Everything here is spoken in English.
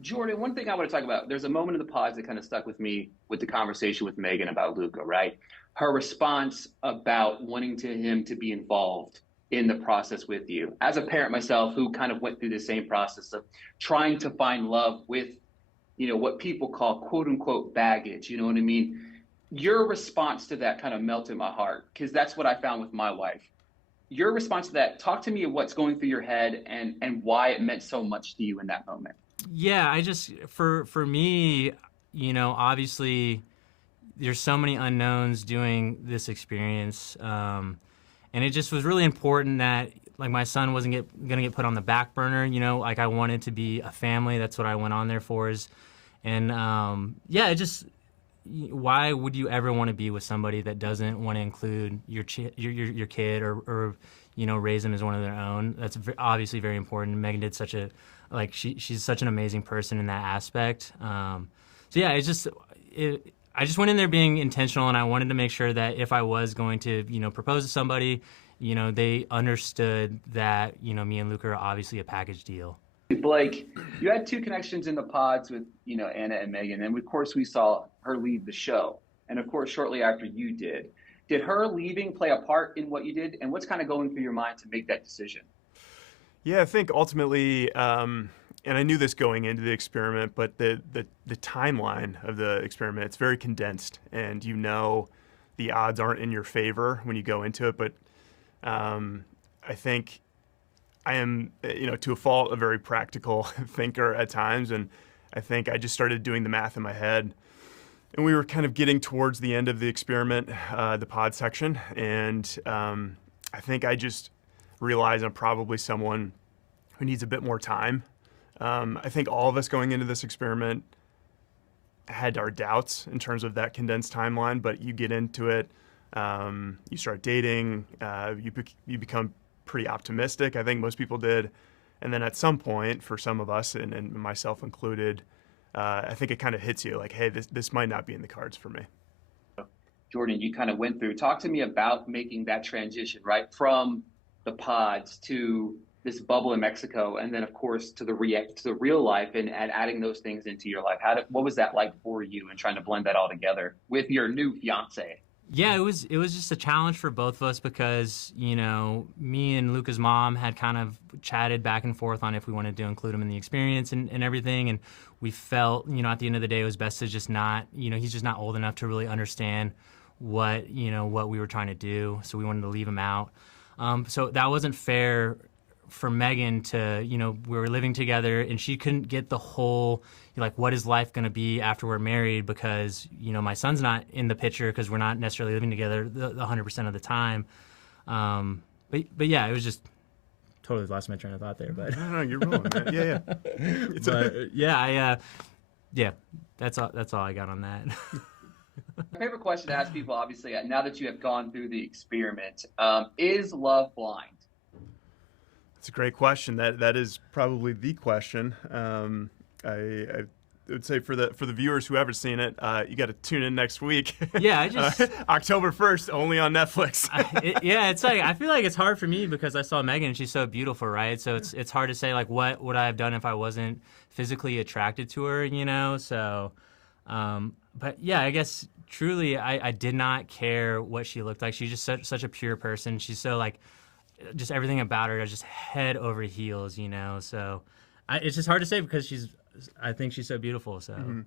Jordan, one thing I want to talk about, there's a moment in the pods that kind of stuck with me with the conversation with Megan about Luca, right? Her response about wanting him to be involved in the process with you. As a parent myself who kind of went through the same process of trying to find love with, what people call quote unquote baggage, you know what I mean? Your response to that kind of melted my heart because that's what I found with my wife. Your response to that, talk to me of what's going through your head and why it meant so much to you in that moment. Yeah, I just for me, obviously there's so many unknowns doing this experience, and it just was really important that like my son wasn't gonna get put on the back burner. Like I wanted to be a family. That's what I went on there for. And yeah, it just why would you ever want to be with somebody that doesn't want to include your kid or raise them as one of their own? That's obviously very important. Megan did such a she's such an amazing person in that aspect. So yeah, I just went in there being intentional, and I wanted to make sure that if I was going to propose to somebody, they understood that me and Luke are obviously a package deal. Blake, you had two connections in the pods with, Anna and Megan, and of course we saw her leave the show. And of course, shortly after you did. Did her leaving play a part in what you did? And what's kind of going through your mind to make that decision? Yeah, I think ultimately, and I knew this going into the experiment, but the timeline of the experiment, it's very condensed, and the odds aren't in your favor when you go into it. But I think I am, to a fault, a very practical thinker at times, and I think I just started doing the math in my head. And we were kind of getting towards the end of the experiment, the pod section, and I think I just realized I'm probably someone who needs a bit more time. I think all of us going into this experiment had our doubts in terms of that condensed timeline, but you get into it, you start dating, you become pretty optimistic. I think most people did. And then at some point, for some of us, and myself included, I think it kind of hits you like, hey, this might not be in the cards for me. Jordan, you kind of went through. Talk to me about making that transition, right, from the pods to this bubble in Mexico, and then of course to the real life, and adding those things into your life. What was that like for you, and trying to blend that all together with your new fiance? Yeah, it was just a challenge for both of us because me and Luca's mom had kind of chatted back and forth on if we wanted to include him in the experience and everything, and we felt at the end of the day it was best to just not he's just not old enough to really understand what we were trying to do, so we wanted to leave him out. So that wasn't fair for Megan to, we were living together and she couldn't get the whole, like, what is life going to be after we're married because, my son's not in the picture because we're not necessarily living together the 100% of the time. But yeah, it was just totally lost my train of thought there. But No, you're wrong, man. Yeah, yeah. But yeah, that's all I got on that. My favorite question to ask people, obviously, now that you have gone through the experiment, is love blind? It's a great question. That is probably the question. I would say for the viewers who haven't seen it, you got to tune in next week. Yeah, I just October 1st, only on Netflix. it's like I feel like it's hard for me because I saw Megan and she's so beautiful, right? So it's hard to say like what would I have done if I wasn't physically attracted to her, So, but yeah, I guess truly I did not care what she looked like. She's just such a pure person. She's so like. Just everything about her is just head over heels, So it's just hard to say because I think she's so beautiful. So. Mm-hmm.